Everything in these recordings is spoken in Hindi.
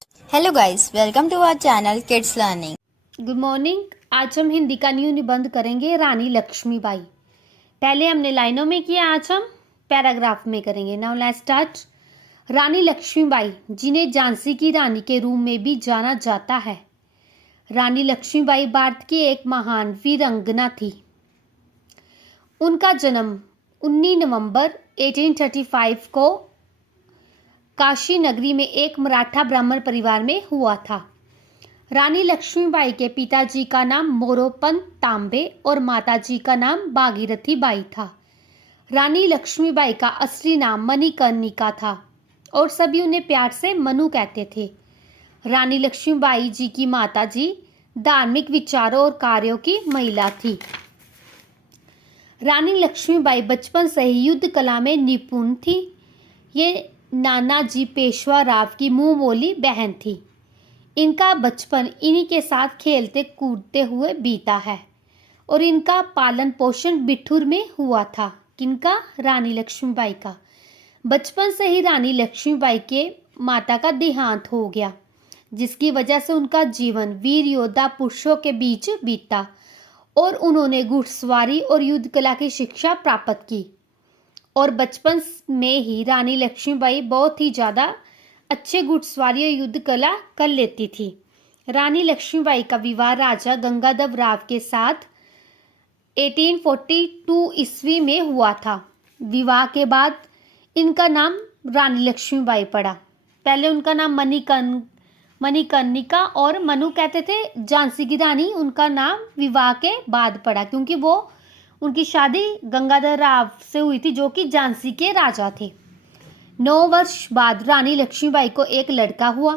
Hello guys, welcome to our channel kids learning. Good morning. आज हम हिंदी का न्यू निबंध करेंगे रानी लक्ष्मीबाई। पहले हमने लाइनों में किया, आज हम पैराग्राफ में करेंगे। Now let's start. Rani Lakshmibai, जिन्हें झांसी की रानी के रूप में भी जाना जाता है। रानी लक्ष्मीबाई भारत की एक महान वीरांगना थी। उनका जन्म 19 नवंबर 1835 को काशी नगरी में एक मराठा ब्राह्मण परिवार में हुआ था। रानी लक्ष्मीबाई के पिताजी का नाम मोरोपंत तांबे और माताजी का नाम भागीरथी बाई था। रानी लक्ष्मीबाई का असली नाम मणिकर्णिका था और सभी उन्हें प्यार से मनु कहते थे। रानी लक्ष्मीबाई जी की माताजी धार्मिक विचारों और कार्यों की महिला थी। रानी लक्ष्मीबाई बचपन से ही युद्ध कला में निपुण थी। ये नानाजी पेशवा राव की मुंह बोली बहन थी। इनका बचपन इन्हीं के साथ खेलते कूदते हुए बीता है और इनका पालन पोषण बिठूर में हुआ था। किनका? रानी लक्ष्मीबाई का। बचपन से ही रानी लक्ष्मीबाई के माता का देहांत हो गया, जिसकी वजह से उनका जीवन वीर योद्धा पुरुषों के बीच बीता और उन्होंने घुड़सवारी और युद्ध कला की शिक्षा प्राप्त की। और बचपन में ही रानी लक्ष्मीबाई बहुत ही ज़्यादा अच्छे घुड़सवारी और युद्ध कला कर लेती थी। रानी लक्ष्मीबाई का विवाह राजा गंगाधर राव के साथ 1842 ईस्वी में हुआ था। विवाह के बाद इनका नाम रानी लक्ष्मीबाई पड़ा। पहले उनका नाम मणिकर्णिका और मनु कहते थे। झांसी की रानी उनका नाम विवाह के बाद पड़ा, क्योंकि वो उनकी शादी गंगाधर राव से हुई थी, जो कि झांसी के राजा थे। 9 वर्ष बाद रानी लक्ष्मीबाई को एक लड़का हुआ,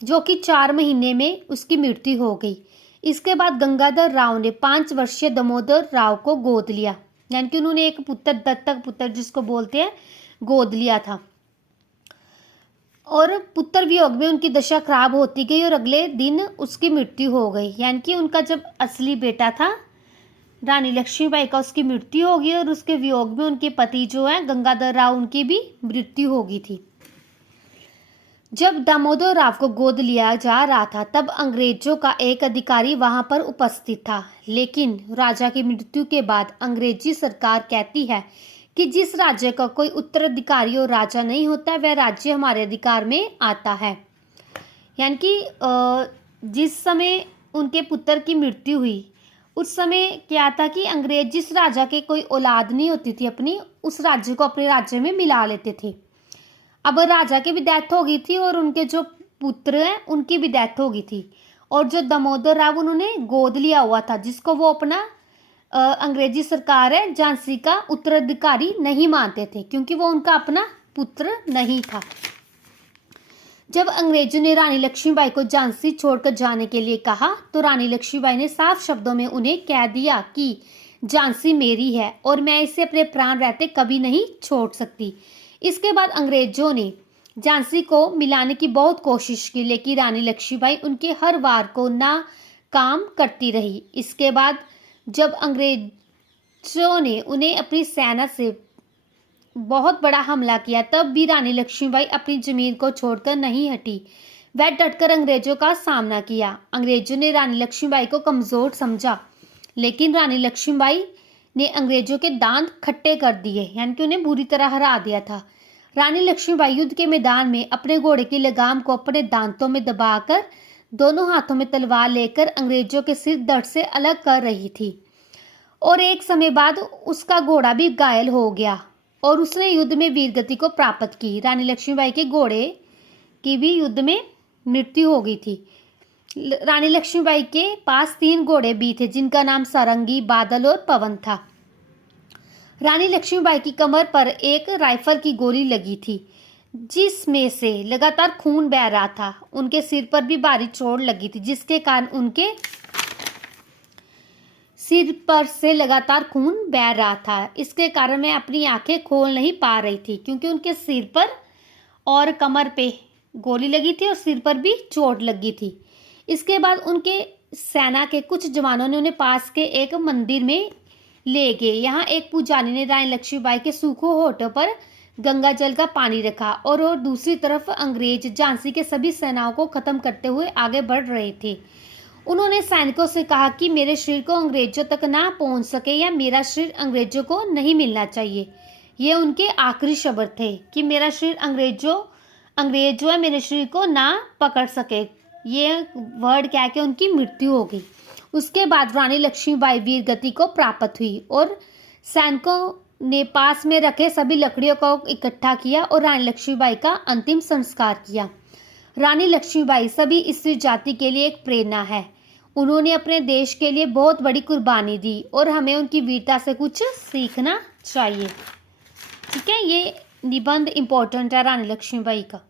जो कि 4 महीने में उसकी मृत्यु हो गई। इसके बाद गंगाधर राव ने 5 वर्षीय दामोदर राव को गोद लिया, यानी कि उन्होंने एक पुत्र, दत्तक पुत्र जिसको बोलते हैं, गोद लिया था। और पुत्र वियोग में उनकी दशा खराब होती गई और अगले दिन उसकी मृत्यु हो गई। यानी कि उनका जब असली बेटा था रानी लक्ष्मीबाई का, उसकी मृत्यु हो गई और उसके वियोग में उनके पति जो है गंगाधर राव, उनकी भी मृत्यु हो गई थी। जब दामोदर राव को गोद लिया जा रहा था, तब अंग्रेजों का एक अधिकारी वहां पर उपस्थित था। लेकिन राजा की मृत्यु के बाद अंग्रेजी सरकार कहती है कि जिस राज्य का कोई उत्तराधिकारी और राजा नहीं होता, वह राज्य हमारे अधिकार में आता है। यानी कि जिस समय उनके पुत्र की मृत्यु हुई, उस समय क्या था कि अंग्रेज जिस राजा के कोई औलाद नहीं होती थी अपनी, उस राज्य को अपने राज्य में मिला लेते थे। अब राजा की भी डेथ हो गई थी और उनके जो पुत्र हैं उनकी भी डेथ हो गई थी। और जो दामोदर राव उन्होंने गोद लिया हुआ था, जिसको वो अपना अंग्रेजी सरकार है झांसी का उत्तराधिकारी नहीं मानते थे, क्योंकि वो उनका अपना पुत्र नहीं था। जब अंग्रेजों ने रानी लक्ष्मीबाई को झांसी छोड़कर जाने के लिए कहा, तो रानी लक्ष्मीबाई ने साफ शब्दों में उन्हें कह दिया कि झांसी मेरी है और मैं इसे अपने प्राण रहते कभी नहीं छोड़ सकती। इसके बाद अंग्रेजों ने झांसी को मिलाने की बहुत कोशिश की, लेकिन रानी लक्ष्मीबाई उनके हर वार को नाकाम करती रही। इसके बाद जब अंग्रेजों ने उन्हें अपनी सेना से बहुत बड़ा हमला किया, तब भी रानी लक्ष्मीबाई अपनी जमीन को छोड़कर नहीं हटी। वह डटकर अंग्रेजों का सामना किया। अंग्रेजों ने रानी लक्ष्मीबाई को कमजोर समझा, लेकिन रानी लक्ष्मीबाई ने अंग्रेजों के दांत खट्टे कर दिए, यानी कि उन्हें बुरी तरह हरा दिया था। रानी लक्ष्मीबाई युद्ध के मैदान में अपने घोड़े की लगाम को अपने दांतों में दबाकर दोनों हाथों में तलवार लेकर अंग्रेजों के सिर धड़ से अलग कर रही थी। और एक समय बाद उसका घोड़ा भी घायल हो गया और उसने युद्ध में वीरगति को प्राप्त की। रानी लक्ष्मीबाई के घोड़े की भी युद्ध में मृत्यु हो गई थी। रानी लक्ष्मीबाई के पास 3 घोड़े भी थे, जिनका नाम सारंगी, बादल और पवन था। रानी लक्ष्मीबाई की कमर पर एक राइफल की गोली लगी थी, जिसमें से लगातार खून बह रहा था। उनके सिर पर भी भारी चोट लगी थी, जिसके कारण उनके सिर पर से लगातार खून बह रहा था। इसके कारण मैं अपनी आंखें खोल नहीं पा रही थी, क्योंकि उनके सिर पर और कमर पे गोली लगी थी और सिर पर भी चोट लगी थी। इसके बाद उनके सेना के कुछ जवानों ने उन्हें पास के एक मंदिर में ले गए। यहाँ एक पुजारी ने रानी लक्ष्मीबाई के सूखे होठों पर गंगा जल का पानी रखा और दूसरी तरफ अंग्रेज झांसी के सभी सेनाओं को खत्म करते हुए आगे बढ़ रहे थे। उन्होंने सैनिकों से कहा कि मेरे शरीर को अंग्रेजों तक ना पहुंच सके या मेरा शरीर अंग्रेजों को नहीं मिलना चाहिए। ये उनके आखिरी शब्द थे कि मेरा शरीर अंग्रेज जो है मेरे शरीर को ना पकड़ सके। ये वर्ड कह के उनकी मृत्यु हो गई। उसके बाद रानी लक्ष्मीबाई वीर गति को प्राप्त हुई और सैनिकों ने पास में रखे सभी लकड़ियों को इकट्ठा किया और रानी लक्ष्मीबाई का अंतिम संस्कार किया। रानी लक्ष्मीबाई सभी स्त्री जाति के लिए एक प्रेरणा है। उन्होंने अपने देश के लिए बहुत बड़ी कुर्बानी दी और हमें उनकी वीरता से कुछ सीखना चाहिए। ठीक है, ये निबंध इम्पोर्टेंट है रानी लक्ष्मीबाई का।